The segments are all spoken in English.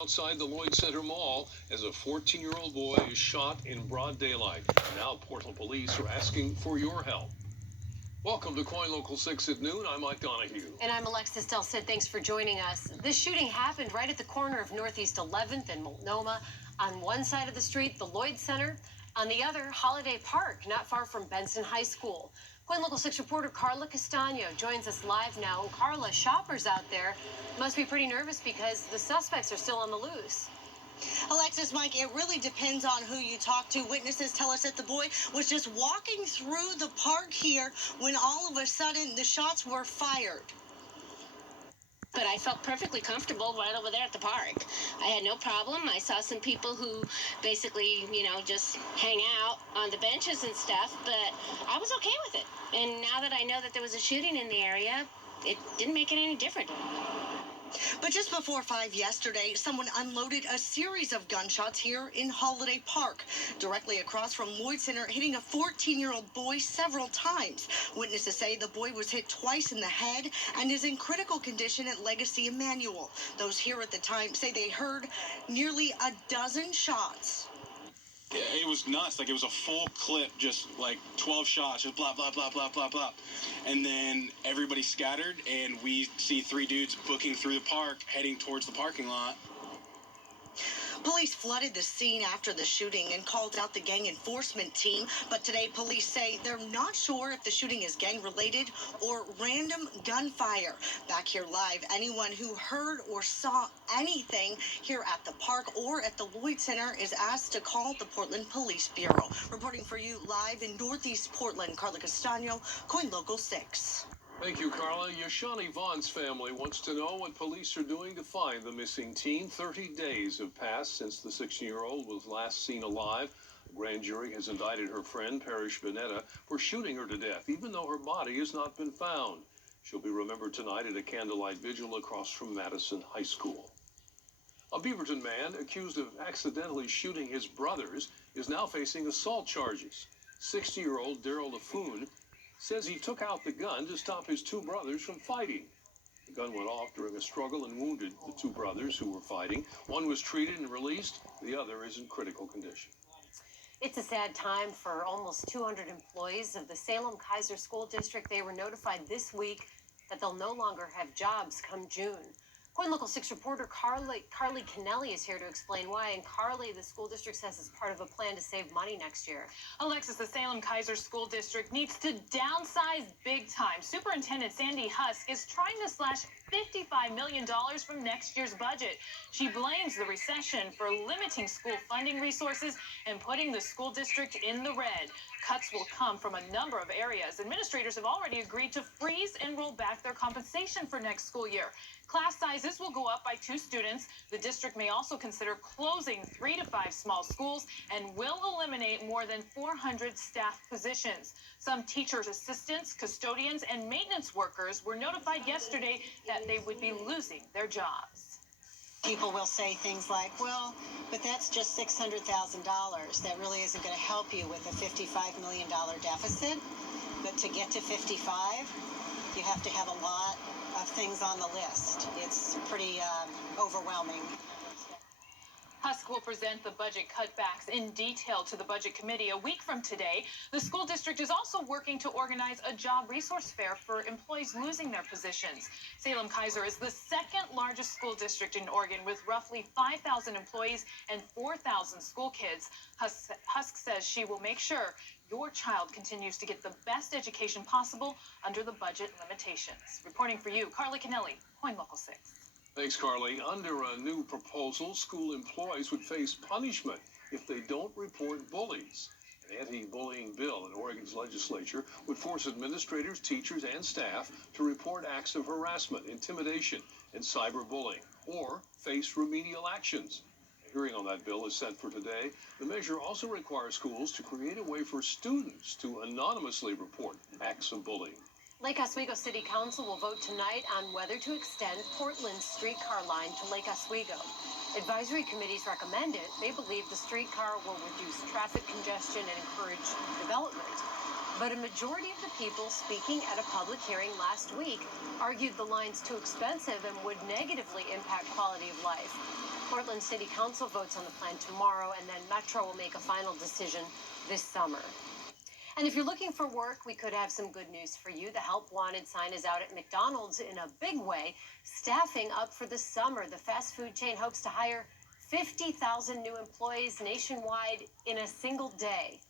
Outside the Lloyd Center Mall as a 14-year-old boy is shot in broad daylight. Now Portland police are asking for your help. Welcome to Coin Local 6 at noon. I'm Mike Donahue. And I'm Alexis Delcid. Thanks for joining us. This shooting happened right at the corner of Northeast 11th and Multnomah. On one side of the street, the Lloyd Center. On the other, Holiday Park, not far from Benson High School. Coin Local 6 reporter Carla Castano joins us live now. And Carla, shoppers out there must be pretty nervous because the suspects are still on the loose. Alexis, Mike, it really depends on who you talk to. Witnesses tell us that the boy was just walking through the park here when all of a sudden the shots were fired. But I felt perfectly comfortable right over there at the park. I had no problem. I saw some people who basically, just hang out on the benches and stuff, but I was okay with it. And now that I know that there was a shooting in the area, it didn't make it any different. But just before 5 yesterday, someone unloaded a series of gunshots here in Holiday Park, directly across from Lloyd Center, hitting a 14-year-old boy several times. Witnesses say the boy was hit twice in the head and is in critical condition at Legacy Emmanuel. Those here at the time say they heard nearly a dozen shots. It was nuts. Like, it was a full clip, just like 12 shots, just blah, blah, blah, blah, blah, blah. And then everybody scattered, and we see three dudes booking through the park, heading towards the parking lot. Police flooded the scene after the shooting and called out the gang enforcement team. But today, police say they're not sure if the shooting is gang-related or random gunfire. Back here live, anyone who heard or saw anything here at the park or at the Lloyd Center is asked to call the Portland Police Bureau. Reporting for you live in Northeast Portland, Carla Castano, Coin Local 6. Thank you, Carla. Yashani Vaughn's family wants to know what police are doing to find the missing teen. 30 days have passed since the 16-year-old was last seen alive. A grand jury has indicted her friend, Parrish Bonetta, for shooting her to death, even though her body has not been found. She'll be remembered tonight at a candlelight vigil across from Madison High School. A Beaverton man accused of accidentally shooting his brothers is now facing assault charges. 60-year-old Daryl LaFoon says he took out the gun to stop his two brothers from fighting. The gun went off during a struggle and wounded the two brothers who were fighting. One was treated and released. The other is in critical condition. It's a sad time for almost 200 employees of the Salem-Keizer School District. They were notified this week that they'll no longer have jobs come June. Coin Local 6 reporter Carly Kennelly is here to explain why. And Carly, the school district says it's part of a plan to save money next year. Alexis, the Salem-Keizer School District needs to downsize big time. Superintendent Sandy Husk is trying to slash $55 million from next year's budget. She blames the recession for limiting school funding resources and putting the school district in the red. Cuts will come from a number of areas. Administrators have already agreed to freeze and roll back their compensation for next school year. Class sizes will go up by 2 students. The district may also consider closing 3 to 5 small schools and will eliminate more than 400 staff positions. Some teachers, assistants, custodians, and maintenance workers were notified yesterday that they would be losing their jobs. People will say things like, well, but that's just $600,000. That really isn't going to help you with a $55 million deficit. But to get to 55, you have to have a lot of things on the list. It's pretty overwhelming. Husk will present the budget cutbacks in detail to the Budget Committee a week from today. The school district is also working to organize a job resource fair for employees losing their positions. Salem-Keizer is the second largest school district in Oregon with roughly 5,000 employees and 4,000 school kids. Husk says she will make sure your child continues to get the best education possible under the budget limitations. Reporting for you, Carly Kennelly, Coin Local 6. Thanks, Carly. Under a new proposal, school employees would face punishment if they don't report bullies. An anti-bullying bill in Oregon's legislature would force administrators, teachers, and staff to report acts of harassment, intimidation, and cyberbullying, or face remedial actions. A hearing on that bill is set for today. The measure also requires schools to create a way for students to anonymously report acts of bullying. Lake Oswego City Council will vote tonight on whether to extend Portland's streetcar line to Lake Oswego. Advisory committees recommend it. They believe the streetcar will reduce traffic congestion and encourage development. But a majority of the people speaking at a public hearing last week argued the line's too expensive and would negatively impact quality of life. Portland City Council votes on the plan tomorrow, and then Metro will make a final decision this summer. And if you're looking for work, we could have some good news for you. The Help Wanted sign is out at McDonald's in a big way. Staffing up for the summer. The fast food chain hopes to hire 50,000 new employees nationwide in a single day.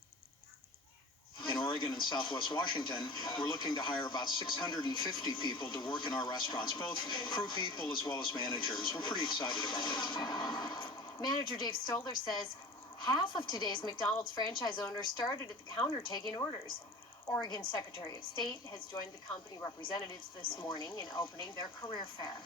In Oregon and Southwest Washington, we're looking to hire about 650 people to work in our restaurants, both crew people as well as managers. We're pretty excited about that. Manager Dave Stoller says half of today's McDonald's franchise owners started at the counter taking orders. Oregon Secretary of State has joined the company representatives this morning in opening their career fair.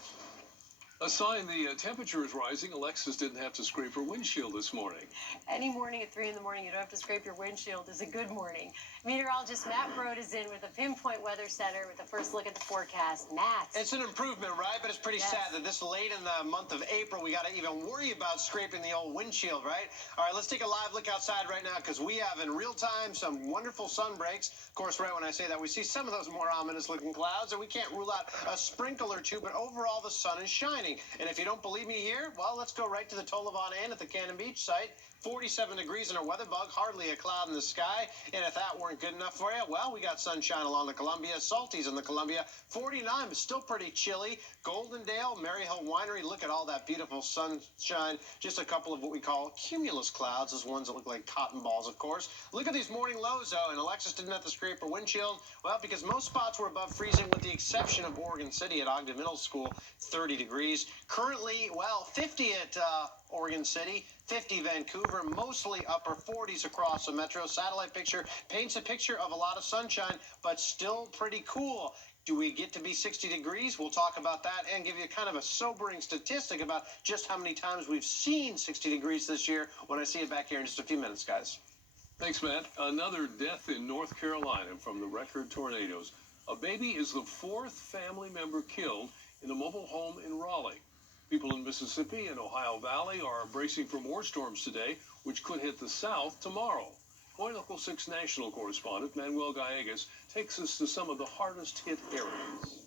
A sign the temperature is rising. Alexis didn't have to scrape her windshield this morning. Any morning at 3 in the morning, you don't have to scrape your windshield is a good morning. Meteorologist Matt Brode is in with a Pinpoint Weather Center with a first look at the forecast. Matt. It's an improvement, right? But it's pretty sad that this late in the month of April, we got to even worry about scraping the old windshield, right? All right, let's take a live look outside right now because we have in real time some wonderful sun breaks. Of course, right when I say that, we see some of those more ominous looking clouds, and we can't rule out a sprinkle or two, but overall the sun is shining. And if you don't believe me here, well, let's go right to the Tolivon Inn at the Cannon Beach site. 47 degrees in our weather bug, hardly a cloud in the sky. And if that weren't good enough for you, well, we got sunshine along the Columbia, Salties in the Columbia, 49, but still pretty chilly. Goldendale, Maryhill Winery, look at all that beautiful sunshine. Just a couple of what we call cumulus clouds, those ones that look like cotton balls, of course. Look at these morning lows, though, and Alexis didn't have to scrape her windshield. Well, because most spots were above freezing with the exception of Oregon City at Ogden Middle School, 30 degrees. Currently, well, 50 at Oregon City, 50 Vancouver, mostly upper 40s across the metro. Satellite picture paints a picture of a lot of sunshine, but still pretty cool. Do we get to be 60 degrees? We'll talk about that and give you kind of a sobering statistic about just how many times we've seen 60 degrees this year when I see it back here in just a few minutes, guys. Thanks, Matt. Another death in North Carolina from the record tornadoes. A baby is the fourth family member killed in a mobile home in Raleigh. People in Mississippi and Ohio Valley are bracing for more storms today, which could hit the South tomorrow. KOIN Local 6 national correspondent Manuel Gallegos takes us to some of the hardest hit areas.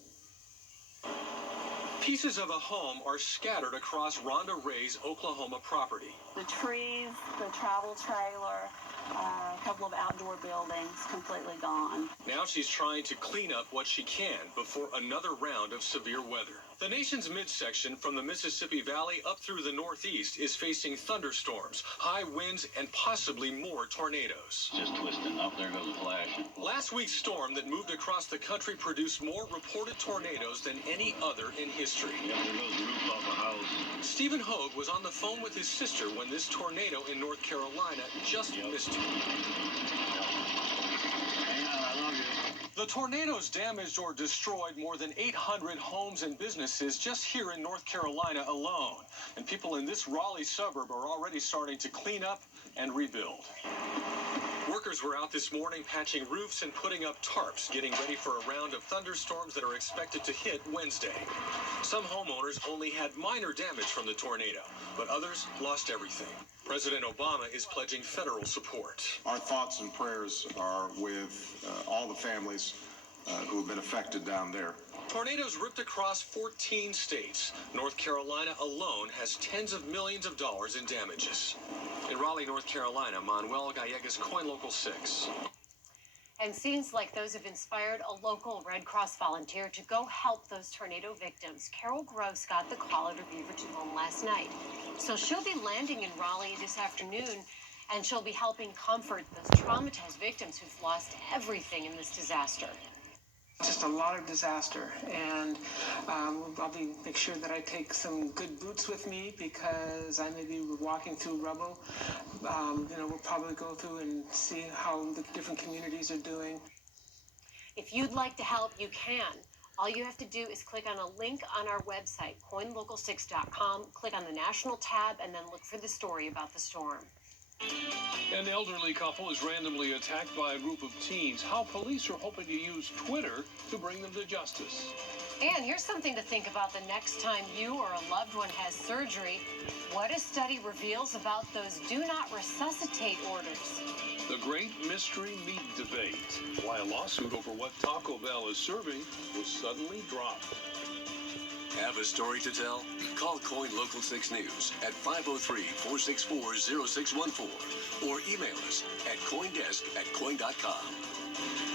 Pieces of a home are scattered across Rhonda Ray's Oklahoma property. The trees, the travel trailer, a couple of outdoor buildings completely gone. Now she's trying to clean up what she can before another round of severe weather. The nation's midsection from the Mississippi Valley up through the Northeast is facing thunderstorms, high winds, and possibly more tornadoes. Just twisting up, there goes a flash. Last week's storm that moved across the country produced more reported tornadoes than any other in history. Yep, there goes the roof off a house. Stephen Hogue was on the phone with his sister when this tornado in North Carolina just missed him. Hang on, I love you. The tornadoes damaged or destroyed more than 800 homes and businesses just here in North Carolina alone. And people in this Raleigh suburb are already starting to clean up and rebuild. Workers were out this morning patching roofs and putting up tarps, getting ready for a round of thunderstorms that are expected to hit Wednesday. Some homeowners only had minor damage from the tornado, but others lost everything. President Obama is pledging federal support. Our thoughts and prayers are with all the families who have been affected down there. Tornadoes ripped across 14 states. North Carolina alone has tens of millions of dollars in damages. In Raleigh, North Carolina, Manuel Gallegos, KOIN Local 6. And scenes like those have inspired a local Red Cross volunteer to go help those tornado victims. Carol Gross got the call at her Beaverton home last night. So she'll be landing in Raleigh this afternoon, and she'll be helping comfort those traumatized victims who've lost everything in this disaster. Just a lot of disaster, and I'll make sure that I take some good boots with me because I may be walking through rubble. We'll probably go through and see how the different communities are doing. If you'd like to help, you can. All you have to do is click on a link on our website, koinlocal6.com, click on the national tab, and then look for the story about the storm. An elderly couple is randomly attacked by a group of teens. How police are hoping to use Twitter to bring them to justice. And here's something to think about the next time you or a loved one has surgery. What a study reveals about those do not resuscitate orders. The great mystery meat debate. Why a lawsuit over what Taco Bell is serving was suddenly dropped. Have a story to tell? Call KOIN Local 6 News at 503-464-0614 or email us at koindesk@koin.com.